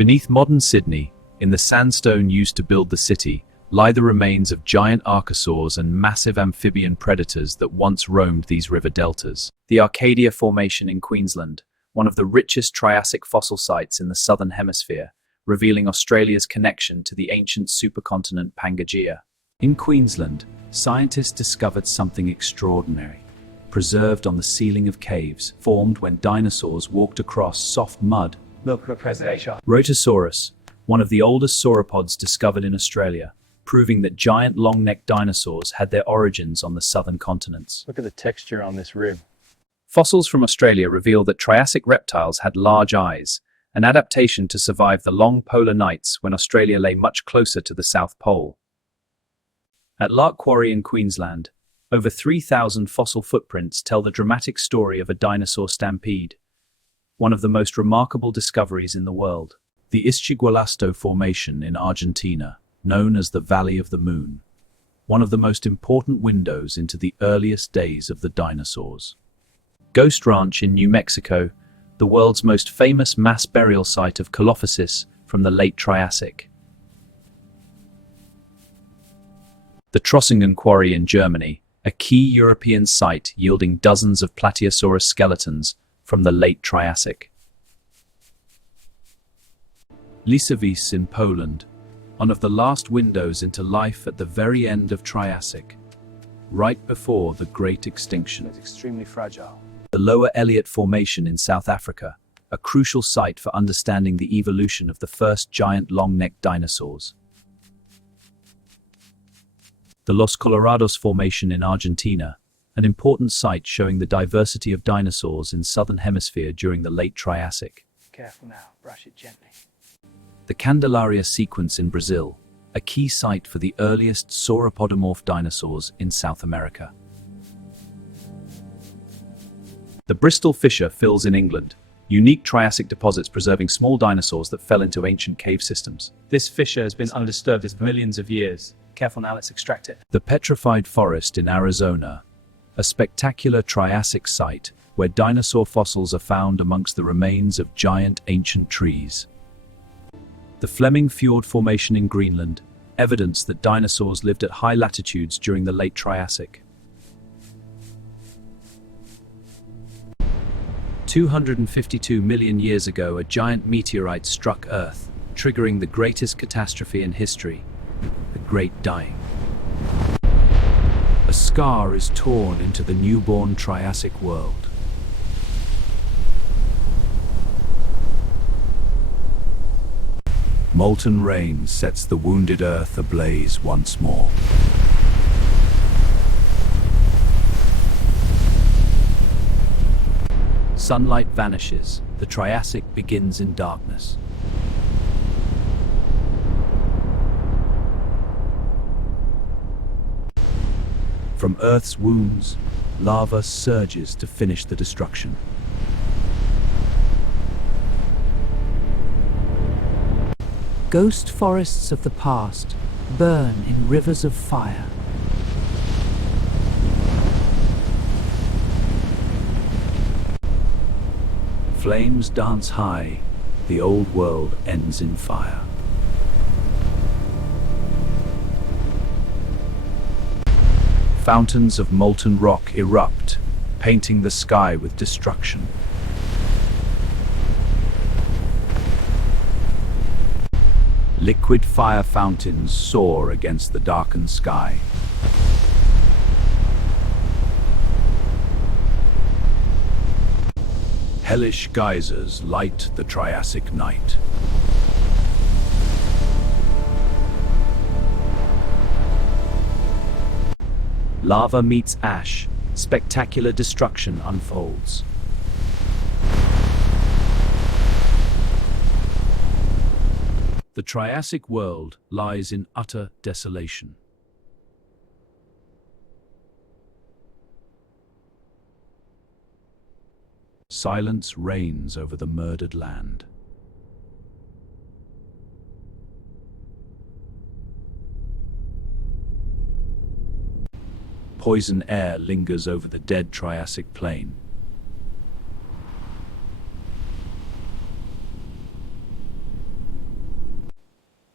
Beneath modern Sydney, in the sandstone used to build the city, lie the remains of giant archosaurs and massive amphibian predators that once roamed these river deltas. The Arcadia Formation in Queensland, one of the richest Triassic fossil sites in the southern hemisphere, revealing Australia's connection to the ancient supercontinent Pangaea. In Queensland, scientists discovered something extraordinary. Preserved on the ceiling of caves, formed when dinosaurs walked across soft mud. Look for preservation. Rotosaurus, one of the oldest sauropods discovered in Australia, proving that giant long-necked dinosaurs had their origins on the southern continents. Look at the texture on this rib. Fossils from Australia reveal that Triassic reptiles had large eyes, an adaptation to survive the long polar nights when Australia lay much closer to the South Pole. At Lark Quarry in Queensland, over 3,000 fossil footprints tell the dramatic story of a dinosaur stampede, one of the most remarkable discoveries in the world. The Ischigualasto Formation in Argentina, known as the Valley of the Moon, one of the most important windows into the earliest days of the dinosaurs. Ghost Ranch in New Mexico, the world's most famous mass burial site of Colophysis from the late Triassic. The Trossingen Quarry in Germany, a key European site yielding dozens of Plateosaurus skeletons from the late Triassic. Lisowice in Poland, one of the last windows into life at the very end of Triassic, right before the Great Extinction. It's extremely fragile. The Lower Elliott Formation in South Africa, a crucial site for understanding the evolution of the first giant long-necked dinosaurs. The Los Colorados Formation in Argentina, an important site showing the diversity of dinosaurs in southern hemisphere during the late Triassic. Careful now, brush it gently. The Candelaria sequence in Brazil, a key site for the earliest sauropodomorph dinosaurs in South America. The Bristol Fissure fills in England, unique Triassic deposits preserving small dinosaurs that fell into ancient cave systems. This fissure has been undisturbed for millions of years. Careful now, let's extract it. The Petrified Forest in Arizona, a spectacular Triassic site where dinosaur fossils are found amongst the remains of giant ancient trees. The Fleming Fjord Formation in Greenland, evidence that dinosaurs lived at high latitudes during the late Triassic. 252 million years ago, a giant meteorite struck Earth, triggering the greatest catastrophe in history, the Great Dying. A scar is torn into the newborn Triassic world. Molten rain sets the wounded Earth ablaze once more. Sunlight vanishes, the Triassic begins in darkness. From Earth's wounds, lava surges to finish the destruction. Ghost forests of the past burn in rivers of fire. Flames dance high, the old world ends in fire. Fountains of molten rock erupt, painting the sky with destruction. Liquid fire fountains soar against the darkened sky. Hellish geysers light the Triassic night. Lava meets ash, spectacular destruction unfolds. The Triassic world lies in utter desolation. Silence reigns over the murdered land. Poison air lingers over the dead Triassic plain.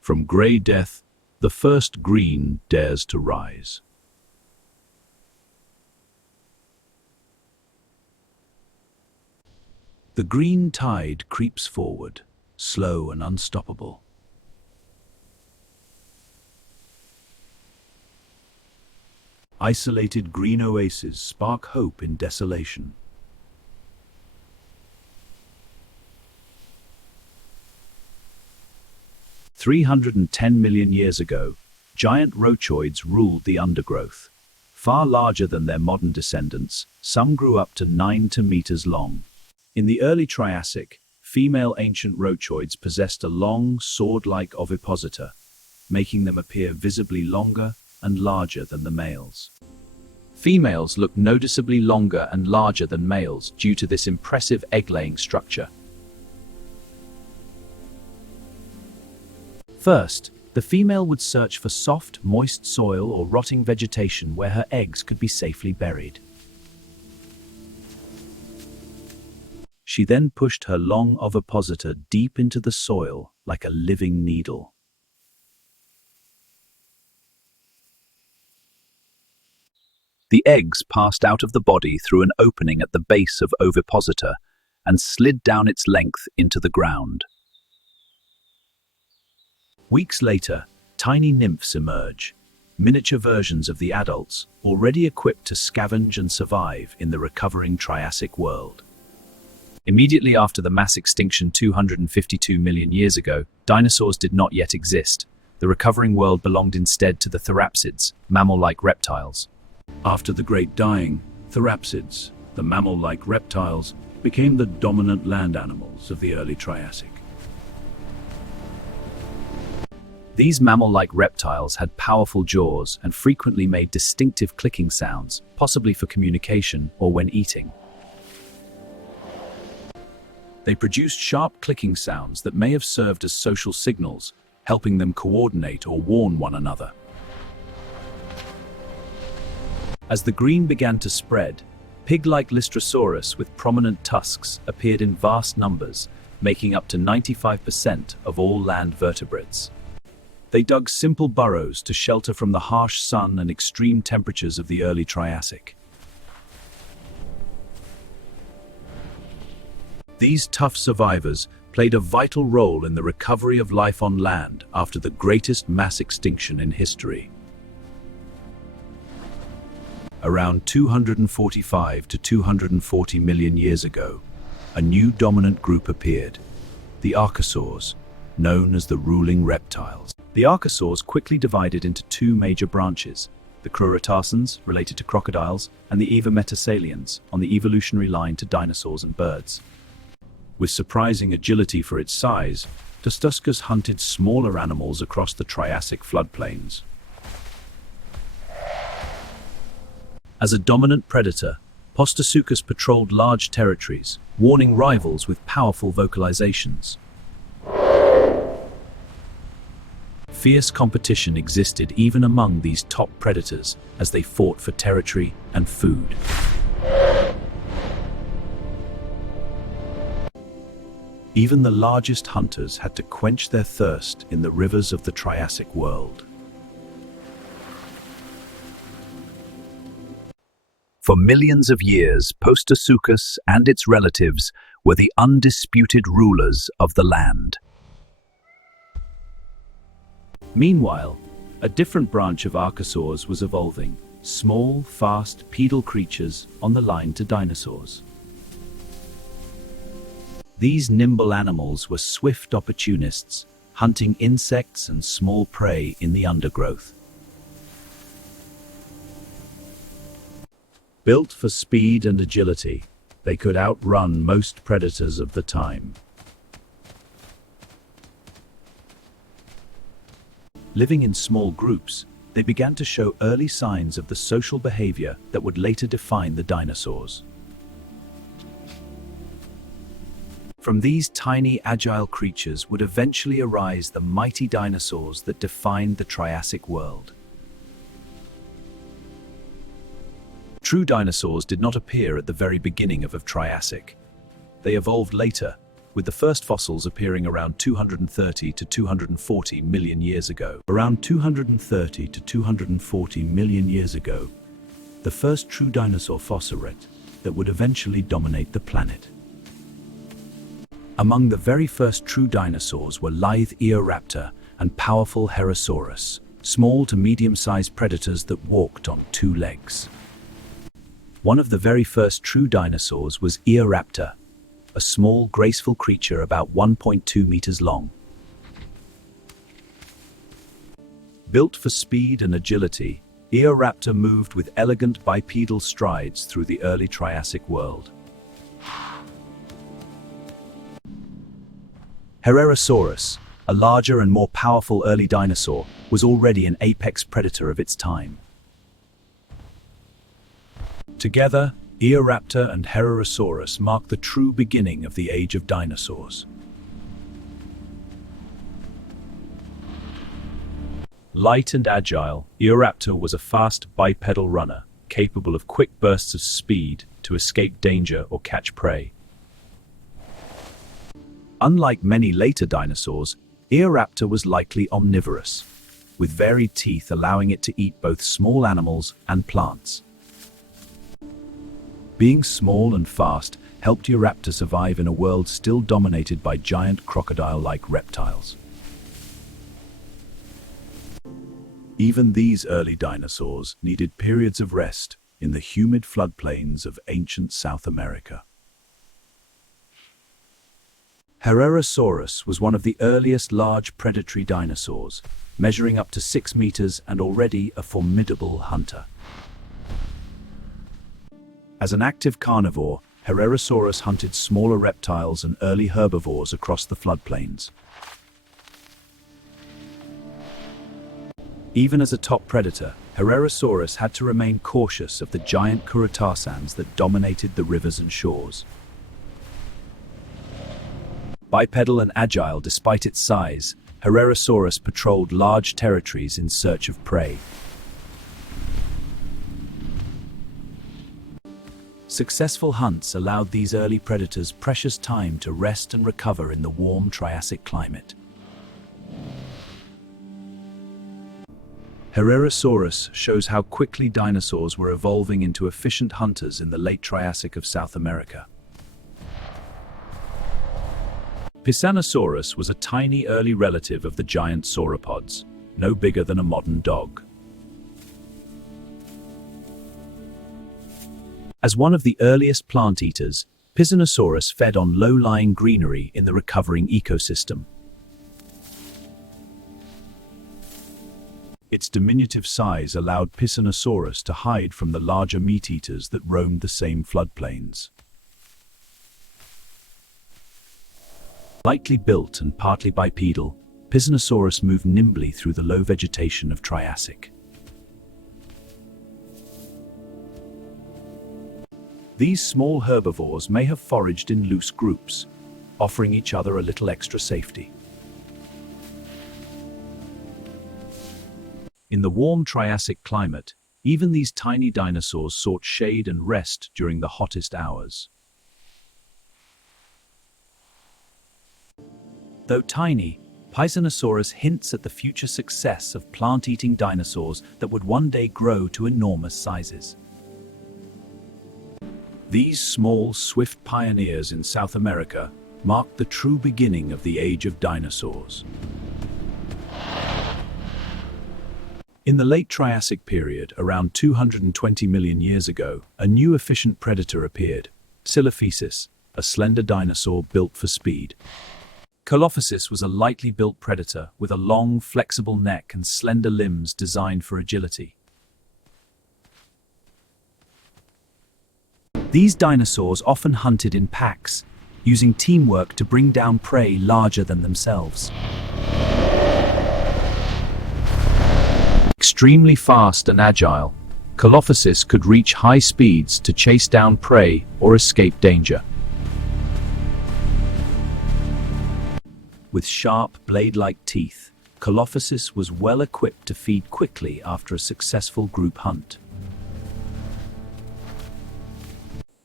From grey death, the first green dares to rise. The green tide creeps forward, slow and unstoppable. Isolated green oases spark hope in desolation. $310 million years ago, giant rochoids ruled the undergrowth. Far larger than their modern descendants, some grew up to 9 meters long. In the early Triassic, female ancient rochoids possessed a long, sword-like ovipositor, making them appear visibly longer and larger than the males. Females look noticeably longer and larger than males due to this impressive egg-laying structure. First, the female would search for soft, moist soil or rotting vegetation where her eggs could be safely buried. She then pushed her long ovipositor deep into the soil like a living needle. The eggs passed out of the body through an opening at the base of ovipositor and slid down its length into the ground. Weeks later, tiny nymphs emerge, miniature versions of the adults, already equipped to scavenge and survive in the recovering Triassic world. Immediately after the mass extinction 252 million years ago, dinosaurs did not yet exist. The recovering world belonged instead to the therapsids, mammal-like reptiles. After the Great Dying, therapsids, the mammal-like reptiles, became the dominant land animals of the early Triassic. These mammal-like reptiles had powerful jaws and frequently made distinctive clicking sounds, possibly for communication or when eating. They produced sharp clicking sounds that may have served as social signals, helping them coordinate or warn one another. As the green began to spread, pig-like Lystrosaurus with prominent tusks appeared in vast numbers, making up to 95% of all land vertebrates. They dug simple burrows to shelter from the harsh sun and extreme temperatures of the early Triassic. These tough survivors played a vital role in the recovery of life on land after the greatest mass extinction in history. Around 245 to 240 million years ago, a new dominant group appeared, the archosaurs, known as the ruling reptiles. The archosaurs quickly divided into two major branches, the Cretaceans, related to crocodiles, and the Evometasalians, on the evolutionary line to dinosaurs and birds. With surprising agility for its size, Dustuscus hunted smaller animals across the Triassic floodplains. As a dominant predator, Postosuchus patrolled large territories, warning rivals with powerful vocalizations. Fierce competition existed even among these top predators as they fought for territory and food. Even the largest hunters had to quench their thirst in the rivers of the Triassic world. For millions of years, Postosuchus and its relatives were the undisputed rulers of the land. Meanwhile, a different branch of archosaurs was evolving, small, fast, pedal creatures on the line to dinosaurs. These nimble animals were swift opportunists, hunting insects and small prey in the undergrowth. Built for speed and agility, they could outrun most predators of the time. Living in small groups, they began to show early signs of the social behavior that would later define the dinosaurs. From these tiny, agile creatures would eventually arise the mighty dinosaurs that defined the Triassic world. True dinosaurs did not appear at the very beginning of Triassic. They evolved later, with the first fossils appearing around 230 to 240 million years ago. Around 230 to 240 million years ago, the first true dinosaur fossilized that would eventually dominate the planet. Among the very first true dinosaurs were lithe Eoraptor and powerful Herrerasaurus, small to medium-sized predators that walked on two legs. One of the very first true dinosaurs was Eoraptor, a small, graceful creature about 1.2 meters long. Built for speed and agility, Eoraptor moved with elegant bipedal strides through the early Triassic world. Herrerasaurus, a larger and more powerful early dinosaur, was already an apex predator of its time. Together, Eoraptor and Herrerasaurus mark the true beginning of the age of dinosaurs. Light and agile, Eoraptor was a fast bipedal runner, capable of quick bursts of speed to escape danger or catch prey. Unlike many later dinosaurs, Eoraptor was likely omnivorous, with varied teeth allowing it to eat both small animals and plants. Being small and fast helped Eoraptor survive in a world still dominated by giant crocodile-like reptiles. Even these early dinosaurs needed periods of rest in the humid floodplains of ancient South America. Herrerasaurus was one of the earliest large predatory dinosaurs, measuring up to 6 meters and already a formidable hunter. As an active carnivore, Herrerasaurus hunted smaller reptiles and early herbivores across the floodplains. Even as a top predator, Herrerasaurus had to remain cautious of the giant Cretaceans that dominated the rivers and shores. Bipedal and agile despite its size, Herrerasaurus patrolled large territories in search of prey. Successful hunts allowed these early predators precious time to rest and recover in the warm Triassic climate. Herrerasaurus shows how quickly dinosaurs were evolving into efficient hunters in the late Triassic of South America. Tyrannosaurus was a tiny early relative of the giant sauropods, no bigger than a modern dog. As one of the earliest plant eaters, Tyrannosaurus fed on low-lying greenery in the recovering ecosystem. Its diminutive size allowed Tyrannosaurus to hide from the larger meat-eaters that roamed the same floodplains. Lightly built and partly bipedal, Tyrannosaurus moved nimbly through the low vegetation of Triassic. These small herbivores may have foraged in loose groups, offering each other a little extra safety. In the warm Triassic climate, even these tiny dinosaurs sought shade and rest during the hottest hours. Though tiny, Tyrannosaurus hints at the future success of plant-eating dinosaurs that would one day grow to enormous sizes. These small, swift pioneers in South America marked the true beginning of the age of dinosaurs. In the late Triassic period, around 220 million years ago, a new efficient predator appeared, Dilophosaurus, a slender dinosaur built for speed. Dilophosaurus was a lightly built predator with a long, flexible neck and slender limbs designed for agility. These dinosaurs often hunted in packs, using teamwork to bring down prey larger than themselves. Extremely fast and agile, Dilophosaurus could reach high speeds to chase down prey or escape danger. With sharp, blade-like teeth, Dilophosaurus was well equipped to feed quickly after a successful group hunt.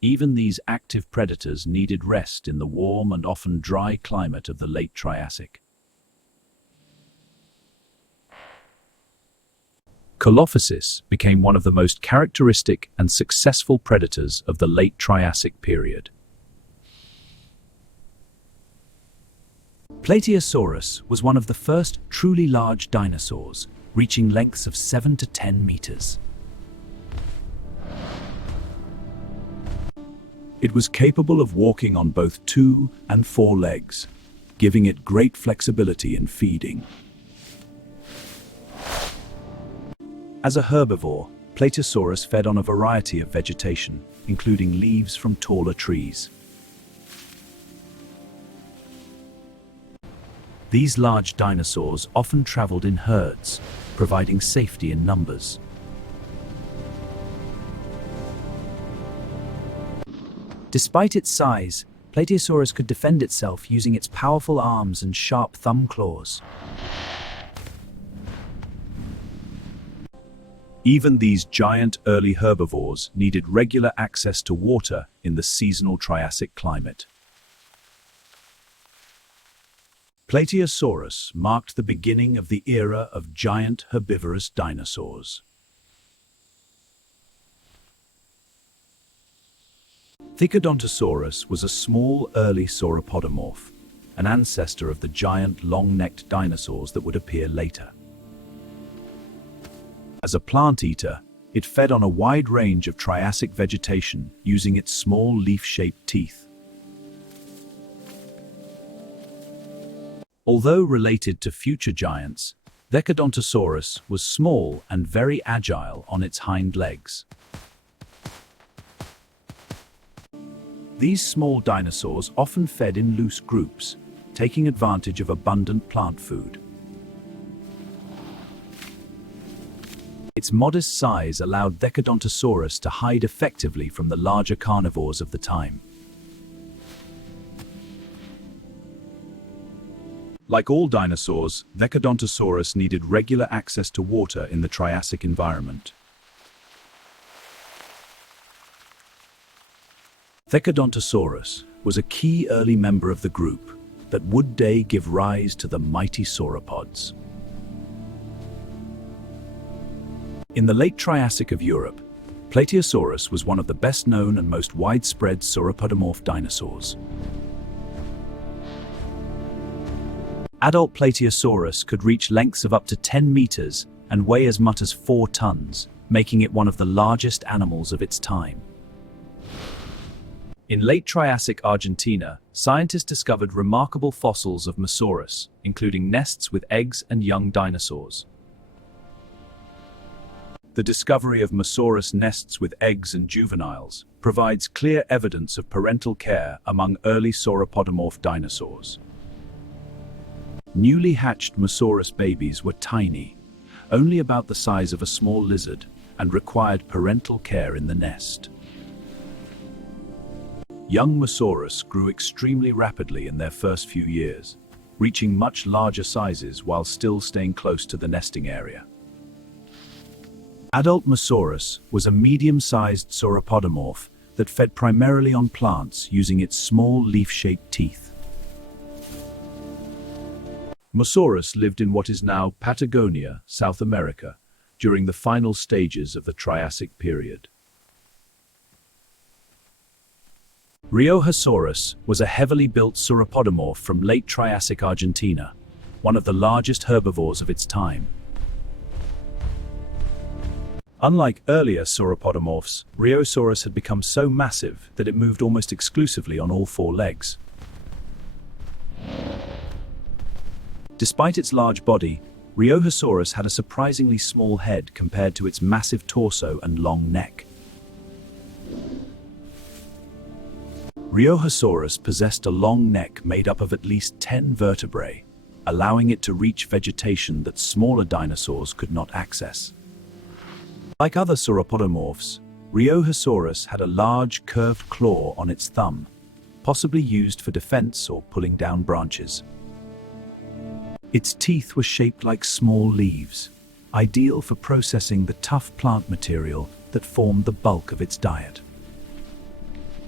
Even these active predators needed rest in the warm and often dry climate of the late Triassic. Colophysis became one of the most characteristic and successful predators of the late Triassic period. Plateosaurus was one of the first truly large dinosaurs, reaching lengths of 7 to 10 meters. It was capable of walking on both 2 and 4 legs, giving it great flexibility in feeding. As a herbivore, Plateosaurus fed on a variety of vegetation, including leaves from taller trees. These large dinosaurs often traveled in herds, providing safety in numbers. Despite its size, Plateosaurus could defend itself using its powerful arms and sharp thumb claws. Even these giant early herbivores needed regular access to water in the seasonal Triassic climate. Plateosaurus marked the beginning of the era of giant herbivorous dinosaurs. Thigodontosaurus was a small early sauropodomorph, an ancestor of the giant long-necked dinosaurs that would appear later. As a plant eater, it fed on a wide range of Triassic vegetation using its small leaf-shaped teeth. Although related to future giants, Thigodontosaurus was small and very agile on its hind legs. These small dinosaurs often fed in loose groups, taking advantage of abundant plant food. Its modest size allowed Thigodontosaurus to hide effectively from the larger carnivores of the time. Like all dinosaurs, Thigodontosaurus needed regular access to water in the Triassic environment. Thigodontosaurus was a key early member of the group that would one day give rise to the mighty sauropods. In the late Triassic of Europe, Plateosaurus was one of the best-known and most widespread sauropodomorph dinosaurs. Adult Plateosaurus could reach lengths of up to 10 meters and weigh as much as 4 tons, making it one of the largest animals of its time. In late Triassic Argentina, scientists discovered remarkable fossils of Mosaurus, including nests with eggs and young dinosaurs. The discovery of Mosaurus nests with eggs and juveniles provides clear evidence of parental care among early sauropodomorph dinosaurs. Newly hatched Mosaurus babies were tiny, only about the size of a small lizard, and required parental care in the nest. Young Mosaurus grew extremely rapidly in their first few years, reaching much larger sizes while still staying close to the nesting area. Adult Mosaurus was a medium-sized sauropodomorph that fed primarily on plants using its small leaf-shaped teeth. Mosaurus lived in what is now Patagonia, South America, during the final stages of the Triassic period. Rheosaurus was a heavily built sauropodomorph from late Triassic Argentina, one of the largest herbivores of its time. Unlike earlier sauropodomorphs, Rheosaurus had become so massive that it moved almost exclusively on all 4 legs. Despite its large body, Rheosaurus had a surprisingly small head compared to its massive torso and long neck. Rheosaurus possessed a long neck made up of at least 10 vertebrae, allowing it to reach vegetation that smaller dinosaurs could not access. Like other sauropodomorphs, Rheosaurus had a large curved claw on its thumb, possibly used for defense or pulling down branches. Its teeth were shaped like small leaves, ideal for processing the tough plant material that formed the bulk of its diet.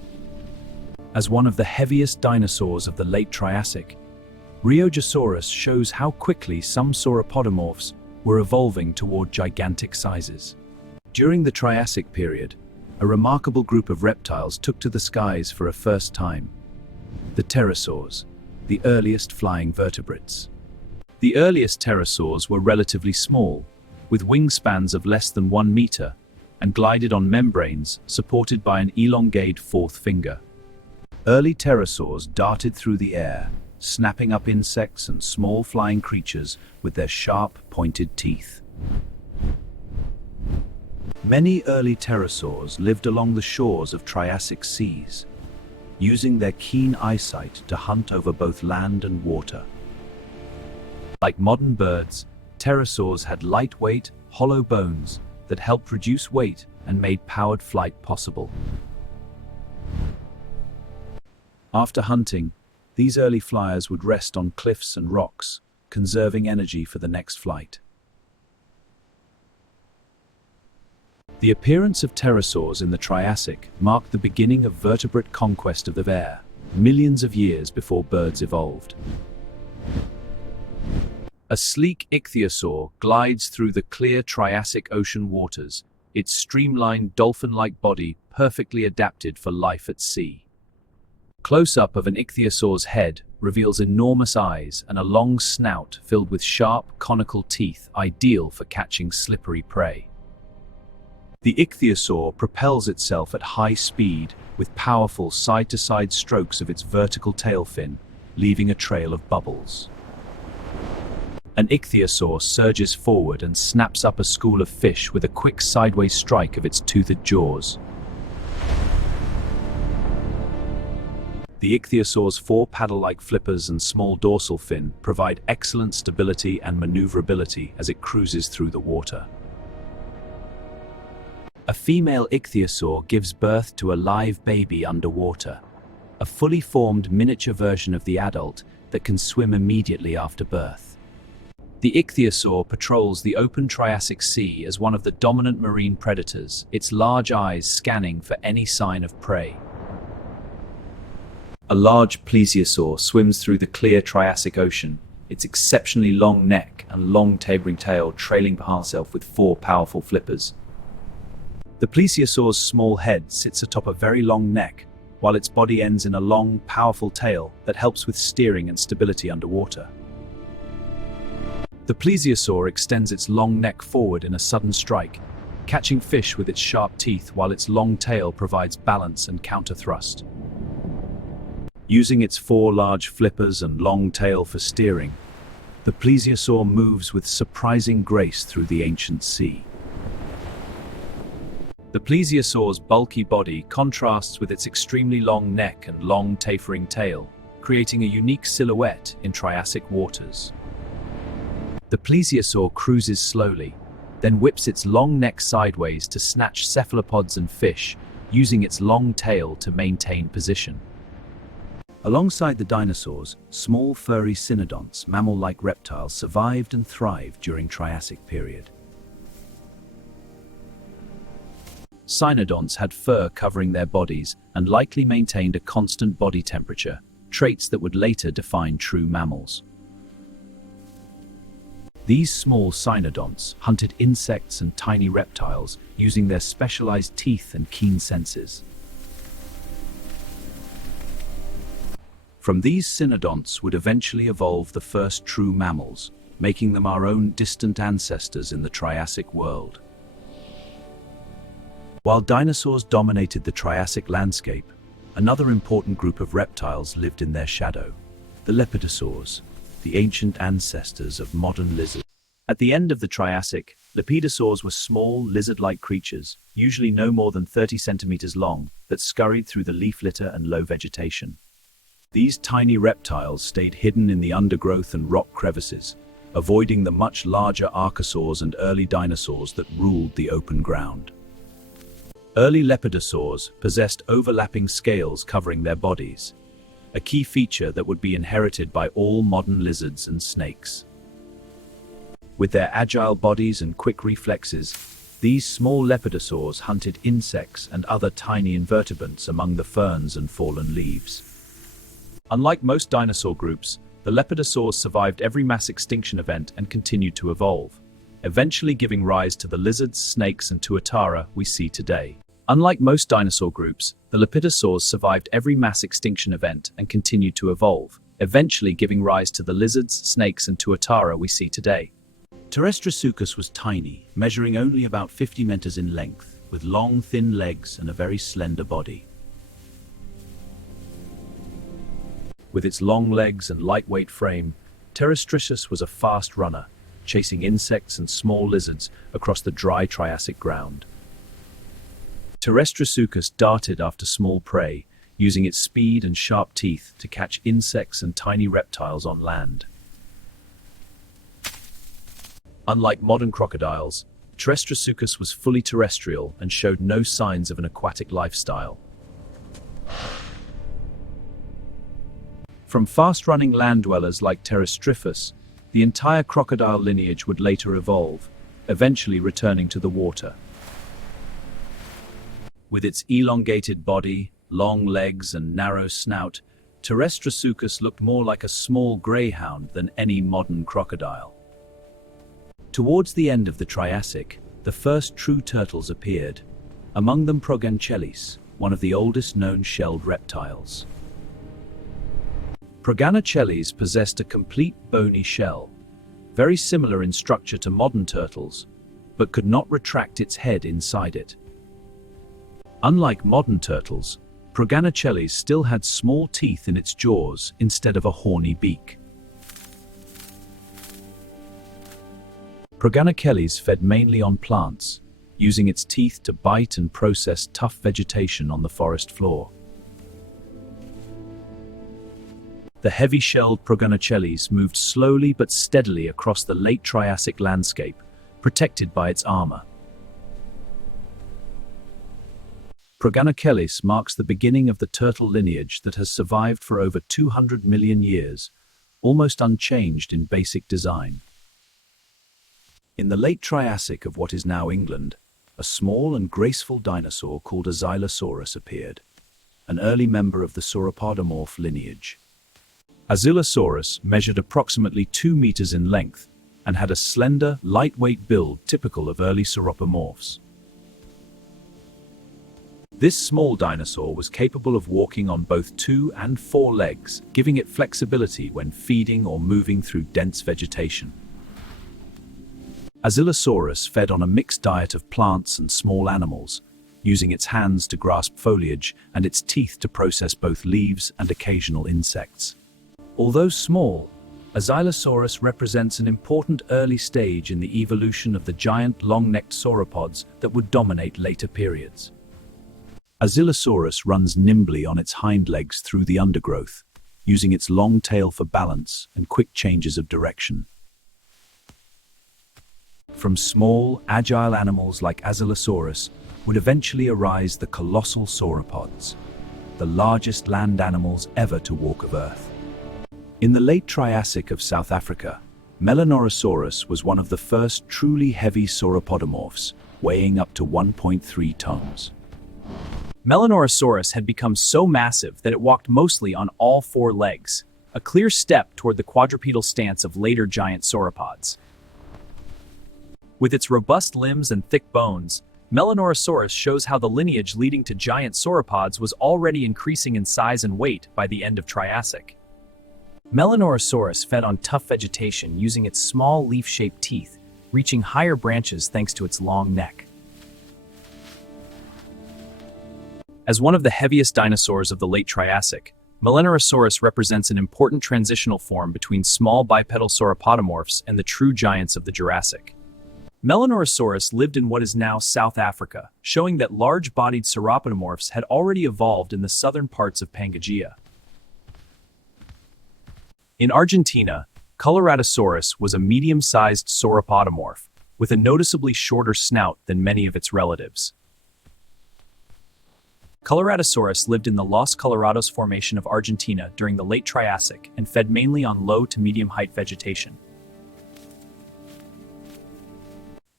As one of the heaviest dinosaurs of the late Triassic, Rheogosaurus shows how quickly some sauropodomorphs were evolving toward gigantic sizes. During the Triassic period, a remarkable group of reptiles took to the skies for a first time: the pterosaurs, the earliest flying vertebrates. The earliest pterosaurs were relatively small, with wingspans of less than 1 meter, and glided on membranes supported by an elongate fourth finger. Early pterosaurs darted through the air, snapping up insects and small flying creatures with their sharp, pointed teeth. Many early pterosaurs lived along the shores of Triassic seas, using their keen eyesight to hunt over both land and water. Like modern birds, pterosaurs had lightweight, hollow bones that helped reduce weight and made powered flight possible. After hunting, these early flyers would rest on cliffs and rocks, conserving energy for the next flight. The appearance of pterosaurs in the Triassic marked the beginning of vertebrate conquest of the air, millions of years before birds evolved. A sleek ichthyosaur glides through the clear Triassic ocean waters, its streamlined dolphin-like body perfectly adapted for life at sea. Close-up of an ichthyosaur's head reveals enormous eyes and a long snout filled with sharp, conical teeth ideal for catching slippery prey. The ichthyosaur propels itself at high speed with powerful side-to-side strokes of its vertical tail fin, leaving a trail of bubbles. An ichthyosaur surges forward and snaps up a school of fish with a quick sideways strike of its toothed jaws. The ichthyosaur's 4 paddle-like flippers and small dorsal fin provide excellent stability and maneuverability as it cruises through the water. A female ichthyosaur gives birth to a live baby underwater, a fully formed miniature version of the adult that can swim immediately after birth. The ichthyosaur patrols the open Triassic Sea as one of the dominant marine predators, its large eyes scanning for any sign of prey. A large plesiosaur swims through the clear Triassic Ocean, its exceptionally long neck and long tapering tail trailing behind itself with 4 powerful flippers. The plesiosaur's small head sits atop a very long neck, while its body ends in a long, powerful tail that helps with steering and stability underwater. The plesiosaur extends its long neck forward in a sudden strike, catching fish with its sharp teeth while its long tail provides balance and counter-thrust. Using its 4 large flippers and long tail for steering, the plesiosaur moves with surprising grace through the ancient sea. The plesiosaur's bulky body contrasts with its extremely long neck and long tapering tail, creating a unique silhouette in Triassic waters. The plesiosaur cruises slowly, then whips its long neck sideways to snatch cephalopods and fish, using its long tail to maintain position. Alongside the dinosaurs, small furry cynodonts, mammal-like reptiles, survived and thrived during Triassic period. Cynodonts had fur covering their bodies and likely maintained a constant body temperature, traits that would later define true mammals. These small cynodonts hunted insects and tiny reptiles using their specialized teeth and keen senses. From these cynodonts would eventually evolve the first true mammals, making them our own distant ancestors in the Triassic world. While dinosaurs dominated the Triassic landscape, another important group of reptiles lived in their shadow: the lepidosaurs, the ancient ancestors of modern lizards. At the end of the Triassic, lepidosaurs were small, lizard-like creatures, usually no more than 30 centimeters long, that scurried through the leaf litter and low vegetation. These tiny reptiles stayed hidden in the undergrowth and rock crevices, avoiding the much larger archosaurs and early dinosaurs that ruled the open ground. Early lepidosaurs possessed overlapping scales covering their bodies, a key feature that would be inherited by all modern lizards and snakes. With their agile bodies and quick reflexes, These small lepidosaurs hunted insects and other tiny invertebrates among the ferns and fallen leaves. Unlike most dinosaur groups, the lepidosaurs survived every mass extinction event and continued to evolve, eventually giving rise to the lizards, snakes, and tuatara we see today. Unlike most dinosaur groups, the lepidosaurs survived every mass extinction event and continued to evolve, eventually giving rise to the lizards, snakes, and tuatara we see today. Tyrannosaurus was tiny, measuring only about 50 meters in length, with long, thin legs and a very slender body. With its long legs and lightweight frame, Tyrannosaurus was a fast runner, chasing insects and small lizards across the dry Triassic ground. Tyrannosaurus darted after small prey, using its speed and sharp teeth to catch insects and tiny reptiles on land. Unlike modern crocodiles, Tyrannosaurus was fully terrestrial and showed no signs of an aquatic lifestyle. From fast-running land dwellers like Tyrannosaurus, the entire crocodile lineage would later evolve, eventually returning to the water. With its elongated body, long legs, and narrow snout, Tyrannosaurus looked more like a small greyhound than any modern crocodile. Towards the end of the Triassic, the first true turtles appeared, among them Progancheles, one of the oldest known shelled reptiles. Progancheles possessed a complete bony shell, very similar in structure to modern turtles, but could not retract its head inside it. Unlike modern turtles, Progancheles still had small teeth in its jaws instead of a horny beak. Progancheles fed mainly on plants, using its teeth to bite and process tough vegetation on the forest floor. The heavy-shelled Progancheles moved slowly but steadily across the late Triassic landscape, protected by its armor. Progancheles marks the beginning of the turtle lineage that has survived for over 200 million years, almost unchanged in basic design. In the late Triassic of what is now England, a small and graceful dinosaur called a Allosaurus appeared, an early member of the sauropodomorph lineage. Allosaurus measured approximately 2 meters in length and had a slender, lightweight build typical of early sauropomorphs. This small dinosaur was capable of walking on both 2 and 4 legs, giving it flexibility when feeding or moving through dense vegetation. Allosaurus fed on a mixed diet of plants and small animals, using its hands to grasp foliage and its teeth to process both leaves and occasional insects. Although small, Allosaurus represents an important early stage in the evolution of the giant long-necked sauropods that would dominate later periods. Allosaurus runs nimbly on its hind legs through the undergrowth, using its long tail for balance and quick changes of direction. From small, agile animals like Allosaurus would eventually arise the colossal sauropods, the largest land animals ever to walk of Earth. In the late Triassic of South Africa, Melanosaurus was one of the first truly heavy sauropodomorphs, weighing up to 1.3 tons. Melanosaurus had become so massive that it walked mostly on all 4 legs, a clear step toward the quadrupedal stance of later giant sauropods. With its robust limbs and thick bones, Melanosaurus shows how the lineage leading to giant sauropods was already increasing in size and weight by the end of Triassic. Melanosaurus fed on tough vegetation using its small leaf-shaped teeth, reaching higher branches thanks to its long neck. As one of the heaviest dinosaurs of the late Triassic, Melanosaurus represents an important transitional form between small bipedal sauropodomorphs and the true giants of the Jurassic. Melanosaurus lived in what is now South Africa, showing that large-bodied sauropodomorphs had already evolved in the southern parts of Pangaea. In Argentina, Coloratosaurus was a medium-sized sauropodomorph, with a noticeably shorter snout than many of its relatives. Coloratosaurus lived in the Los Colorados Formation of Argentina during the late Triassic and fed mainly on low to medium-height vegetation.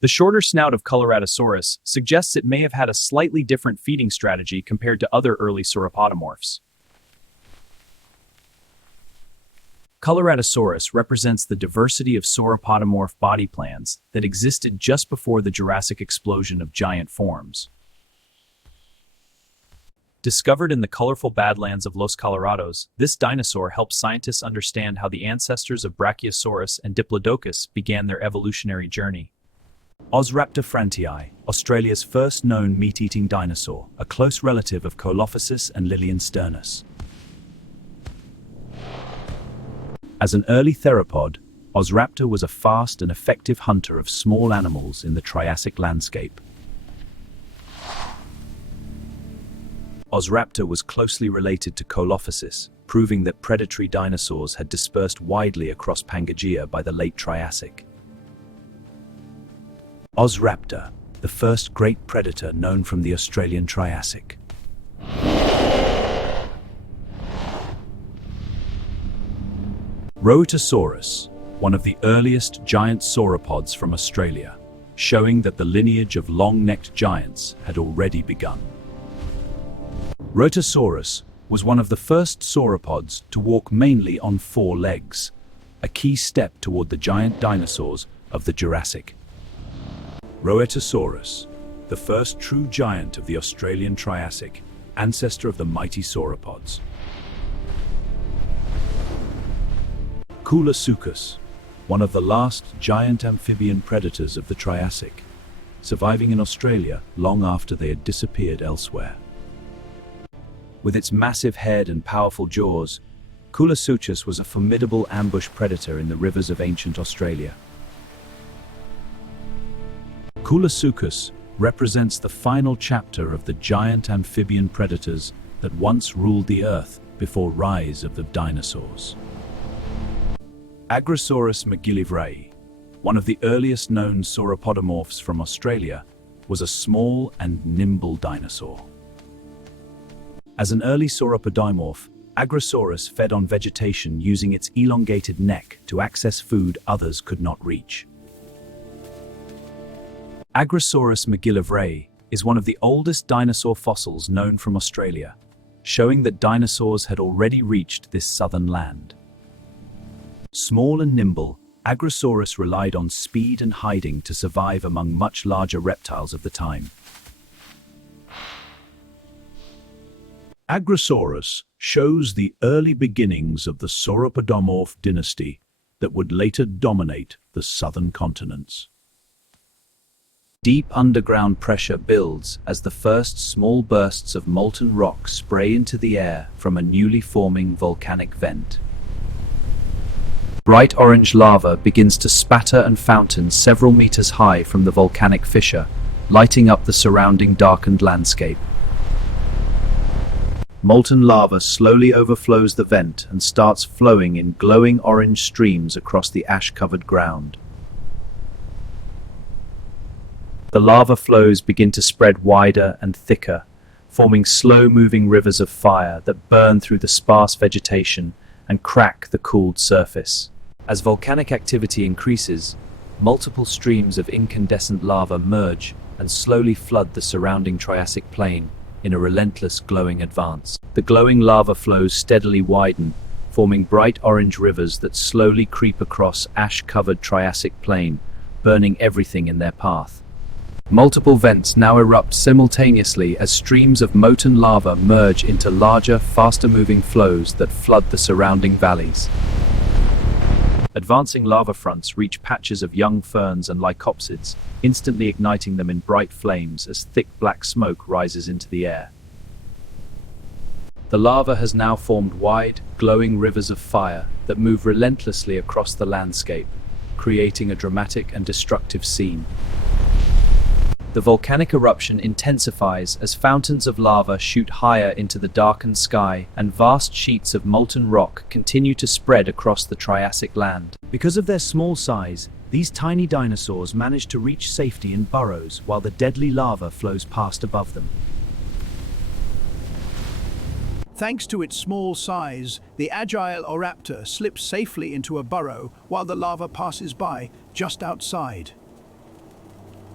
The shorter snout of Coloratosaurus suggests it may have had a slightly different feeding strategy compared to other early sauropodomorphs. Coloratosaurus represents the diversity of sauropodomorph body plans that existed just before the Jurassic explosion of giant forms. Discovered in the colorful badlands of Los Colorados, this dinosaur helps scientists understand how the ancestors of Brachiosaurus and Diplodocus began their evolutionary journey. Ozraptor frantii, Australia's first known meat-eating dinosaur, a close relative of Colophysis and Liliensternus. As an early theropod, Ozraptor was a fast and effective hunter of small animals in the Triassic landscape. Ozraptor was closely related to Colophysis, proving that predatory dinosaurs had dispersed widely across Pangaea by the late Triassic. Ozraptor, the first great predator known from the Australian Triassic. Rhoetosaurus, one of the earliest giant sauropods from Australia, showing that the lineage of long-necked giants had already begun. Rhoetosaurus was one of the first sauropods to walk mainly on 4 legs, a key step toward the giant dinosaurs of the Jurassic. Rhoetosaurus, the first true giant of the Australian Triassic, ancestor of the mighty sauropods. Coolosuchus, one of the last giant amphibian predators of the Triassic, surviving in Australia long after they had disappeared elsewhere. With its massive head and powerful jaws, Coolosuchus was a formidable ambush predator in the rivers of ancient Australia. Coolosuchus represents the final chapter of the giant amphibian predators that once ruled the Earth before rise of the dinosaurs. Agrosaurus mcgillivrayi, one of the earliest known sauropodomorphs from Australia, was a small and nimble dinosaur. As an early sauropodomorph, Agrosaurus fed on vegetation using its elongated neck to access food others could not reach. Agrosaurus mcgillivrayi is one of the oldest dinosaur fossils known from Australia, showing that dinosaurs had already reached this southern land. Small and nimble, Agrosaurus relied on speed and hiding to survive among much larger reptiles of the time. Agrosaurus shows the early beginnings of the sauropodomorph dynasty that would later dominate the southern continents. Deep underground pressure builds as the first small bursts of molten rock spray into the air from a newly forming volcanic vent. Bright orange lava begins to spatter and fountain several meters high from the volcanic fissure, lighting up the surrounding darkened landscape. Molten lava slowly overflows the vent and starts flowing in glowing orange streams across the ash-covered ground. The lava flows begin to spread wider and thicker, forming slow-moving rivers of fire that burn through the sparse vegetation and crack the cooled surface. As volcanic activity increases, multiple streams of incandescent lava merge and slowly flood the surrounding Triassic plain in a relentless glowing advance. The glowing lava flows steadily widen, forming bright orange rivers that slowly creep across ash-covered Triassic plain, burning everything in their path. Multiple vents now erupt simultaneously as streams of molten lava merge into larger, faster-moving flows that flood the surrounding valleys. Advancing lava fronts reach patches of young ferns and lycopsids, instantly igniting them in bright flames as thick black smoke rises into the air. The lava has now formed wide, glowing rivers of fire that move relentlessly across the landscape, creating a dramatic and destructive scene. The volcanic eruption intensifies as fountains of lava shoot higher into the darkened sky and vast sheets of molten rock continue to spread across the Triassic land. Because of their small size, these tiny dinosaurs manage to reach safety in burrows while the deadly lava flows past above them. Thanks to its small size, the agile oraptor slips safely into a burrow while the lava passes by just outside.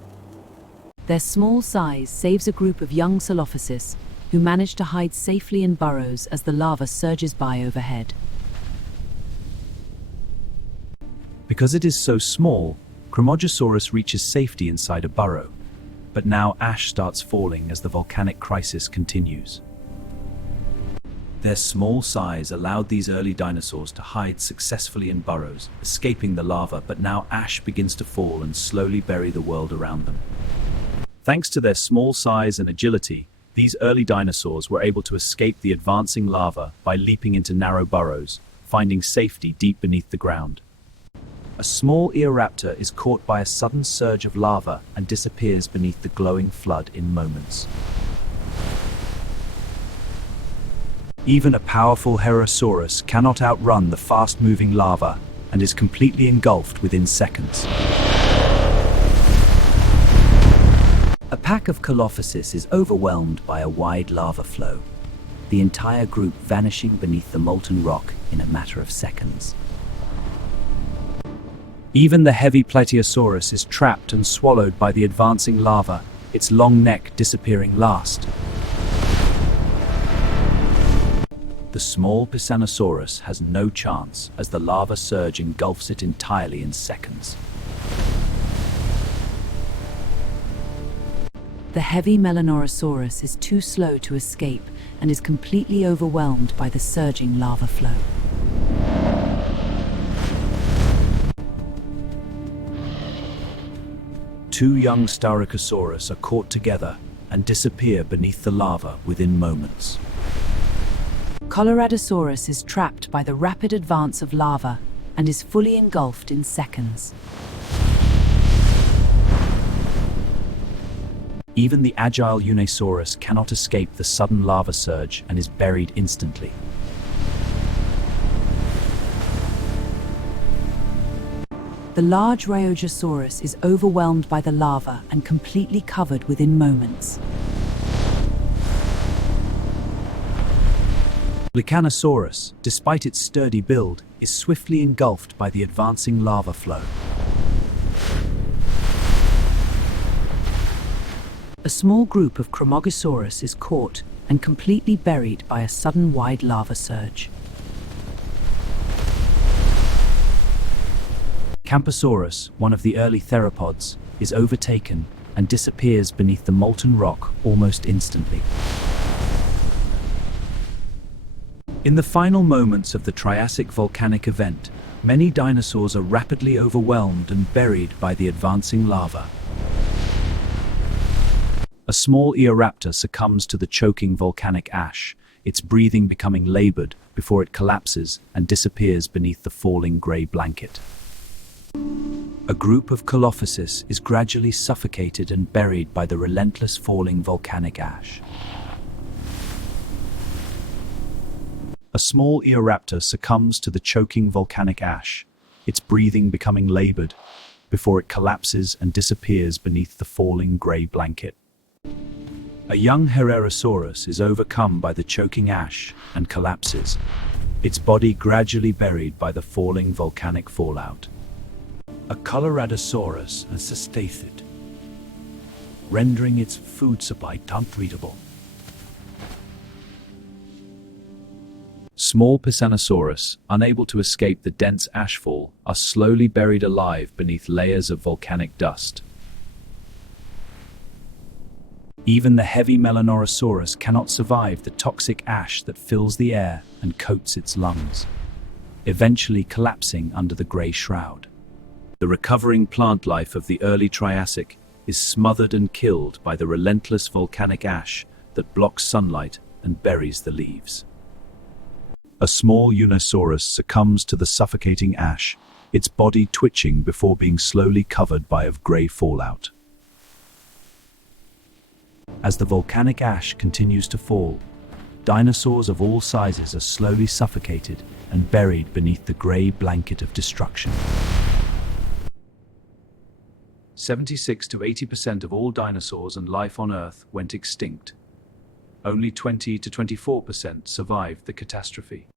Their small size saves a group of young Dilophosis who manage to hide safely in burrows as the lava surges by overhead. Because it is so small, Cretaceous reaches safety inside a burrow. But now ash starts falling as the volcanic crisis continues. Their small size allowed these early dinosaurs to hide successfully in burrows, escaping the lava, but now ash begins to fall and slowly bury the world around them. Thanks to their small size and agility, these early dinosaurs were able to escape the advancing lava by leaping into narrow burrows, finding safety deep beneath the ground. A small Eoraptor is caught by a sudden surge of lava and disappears beneath the glowing flood in moments. Even a powerful Herosaurus cannot outrun the fast-moving lava and is completely engulfed within seconds. A pack of Dilophosis is overwhelmed by a wide lava flow, the entire group vanishing beneath the molten rock in a matter of seconds. Even the heavy Plateosaurus is trapped and swallowed by the advancing lava, its long neck disappearing last. The small Tyrannosaurus has no chance as the lava surge engulfs it entirely in seconds. The heavy Melanorosaurus is too slow to escape and is completely overwhelmed by the surging lava flow. Two young Styracosaurus are caught together and disappear beneath the lava within moments. Coloradosaurus is trapped by the rapid advance of lava and is fully engulfed in seconds. Even the agile Unisaurus cannot escape the sudden lava surge and is buried instantly. The large Rheogosaurus is overwhelmed by the lava and completely covered within moments. Licanosaurus, despite its sturdy build, is swiftly engulfed by the advancing lava flow. A small group of Chronology is caught and completely buried by a sudden wide lava surge. Camptosaurus, one of the early theropods, is overtaken and disappears beneath the molten rock almost instantly. In the final moments of the Triassic volcanic event, many dinosaurs are rapidly overwhelmed and buried by the advancing lava. A small Eoraptor succumbs to the choking volcanic ash, its breathing becoming labored before it collapses and disappears beneath the falling grey blanket. A group of Dilophosis is gradually suffocated and buried by the relentless falling volcanic ash. A small Eoraptor succumbs to the choking volcanic ash, its breathing becoming labored before it collapses and disappears beneath the falling grey blanket. A young Herosaurus is overcome by the choking ash and collapses, its body gradually buried by the falling volcanic fallout. A Coloradosaurus is sustained, rendering its food supply unbreathable. Small Tyrannosaurus, unable to escape the dense ashfall, are slowly buried alive beneath layers of volcanic dust. Even the heavy Melanorosaurus cannot survive the toxic ash that fills the air and coats its lungs, eventually collapsing under the grey shroud. The recovering plant life of the early Triassic is smothered and killed by the relentless volcanic ash that blocks sunlight and buries the leaves. A small Unisaurus succumbs to the suffocating ash, its body twitching before being slowly covered by a grey fallout. As the volcanic ash continues to fall, dinosaurs of all sizes are slowly suffocated and buried beneath the grey blanket of destruction. 76 to 80% of all dinosaurs and life on Earth went extinct. Only 20 to 24% survived the catastrophe.